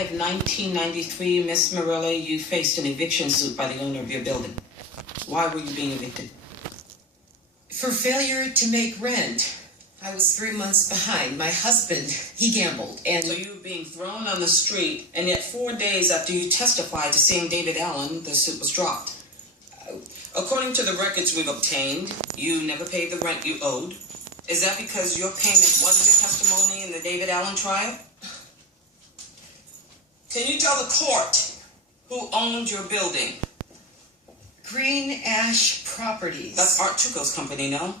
of 1993, Miss Morelli, you faced an eviction suit by the owner of your building. Why were you being evicted? For failure to make rent. I was 3 months behind. My husband, he gambled, and... So you were being thrown on the street, and yet 4 days after you testified to seeing David Allen, the suit was dropped. According to the records we've obtained, you never paid the rent you owed. Is that because your payment wasn't your testimony in the David Allen trial? Can you tell the court who owned your building? Green Ash Properties. That's Art Trucco's company, no?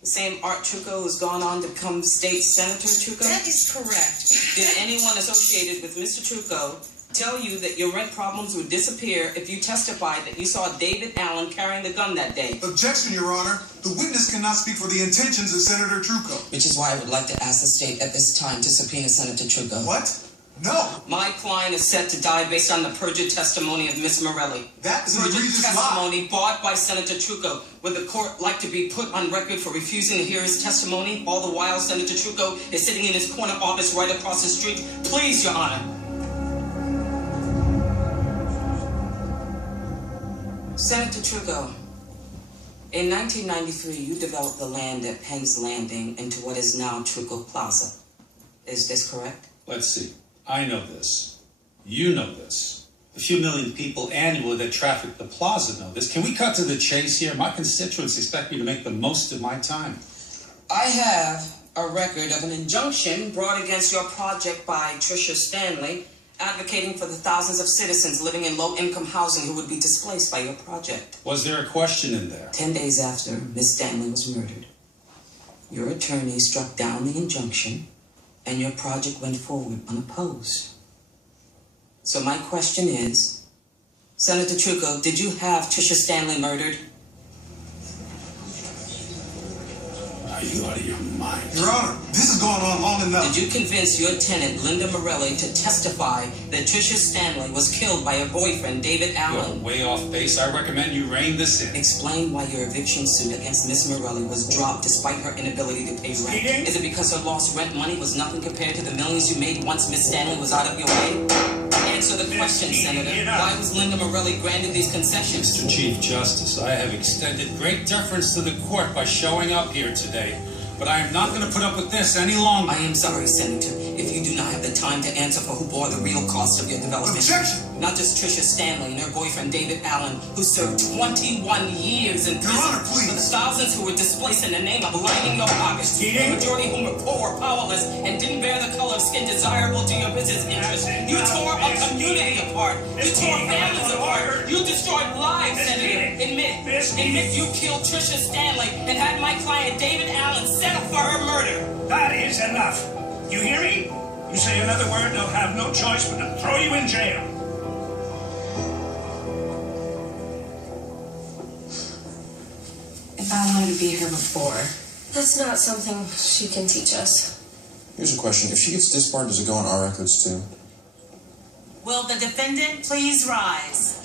The same Art Trucco who's gone on to become State Senator Trucco? That is correct. Did anyone associated with Mr. Trucco tell you that your rent problems would disappear if you testified that you saw David Allen carrying the gun that day? Objection, Your Honor. The witness cannot speak for the intentions of Senator Trucco. Which is why I would like to ask the state at this time to subpoena Senator Trucco. What? No. My client is set to die based on the perjured testimony of Miss Morelli. That is an perjured egregious testimony lie. bought by Senator Trucco. Would the court like to be put on record for refusing to hear his testimony, all the while Senator Trucco is sitting in his corner office right across the street? Please, Your Honor. Senator Trucco, in 1993, you developed the land at Penn's Landing into what is now Trucco Plaza. Is this correct? Let's see. I know this. You know this. A few million people annually that traffic the plaza know this. Can we cut to the chase here? My constituents expect me to make the most of my time. I have a record of an injunction brought against your project by Tricia Stanley, advocating for the thousands of citizens living in low-income housing who would be displaced by your project. Was there a question in there? 10 days after Miss Stanley was murdered, your attorney struck down the injunction and your project went forward unopposed. So my question is, Senator Trucco, did you have Tricia Stanley murdered? Are you out of your mind? Your Honor, this has gone on long enough. Did you convince your tenant, Linda Morelli, to testify that Tricia Stanley was killed by her boyfriend, David Allen? You're way off base. I recommend you rein this in. Explain why your eviction suit against Miss Morelli was dropped despite her inability to pay rent. Speaking? Is it because her lost rent money was nothing compared to the millions you made once Miss Stanley was out of your way? Answer the question, Senator. Why was Linda Morelli granted these concessions? Mr. Chief Justice, I have extended great deference to the court by showing up here today. But I am not going to put up with this any longer. I am sorry, Senator, if you do not have the time to answer for who bore the real cost of your development. Objection! Not just Tricia Stanley and her boyfriend David Allen, who served 21 years in prison. Your Honor, please. For the thousands who were displaced in the name of lining your pockets. The majority of whom were poor, powerless, and didn't bear the color of skin desirable to your business interests. You tore a community apart. You tore families apart. You destroyed lives, Senator. Admit you killed Tricia Stanley and had my client David Allen set up for her murder. That is enough. You hear me? You say another word, they'll have no choice but to throw you in jail. If I wanted to be here before. That's not something she can teach us. Here's a question. If she gets disbarred, does it go on our records too? Will the defendant please rise?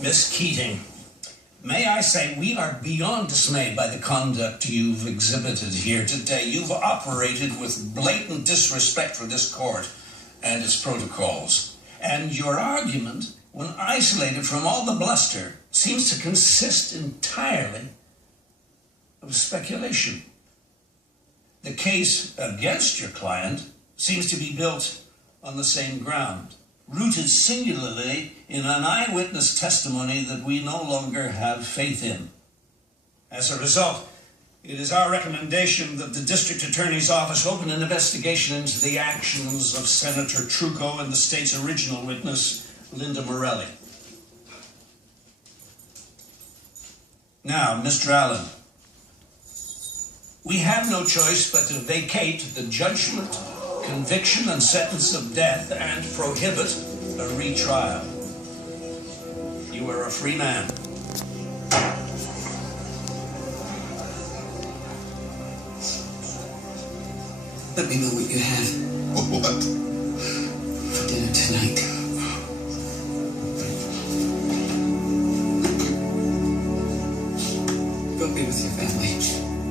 Miss Keating, may I say we are beyond dismayed by the conduct you've exhibited here today. You've operated with blatant disrespect for this court and its protocols. And your argument, when isolated from all the bluster, seems to consist entirely of speculation. The case against your client seems to be built on the same ground, rooted singularly in an eyewitness testimony that we no longer have faith in. As a result, it is our recommendation that the District Attorney's Office open an investigation into the actions of Senator Trucco and the state's original witness, Linda Morelli. Now, Mr. Allen, we have no choice but to vacate the judgment, conviction, and sentence of death and prohibit a retrial. You are a free man. Let me know what you have What? for dinner tonight.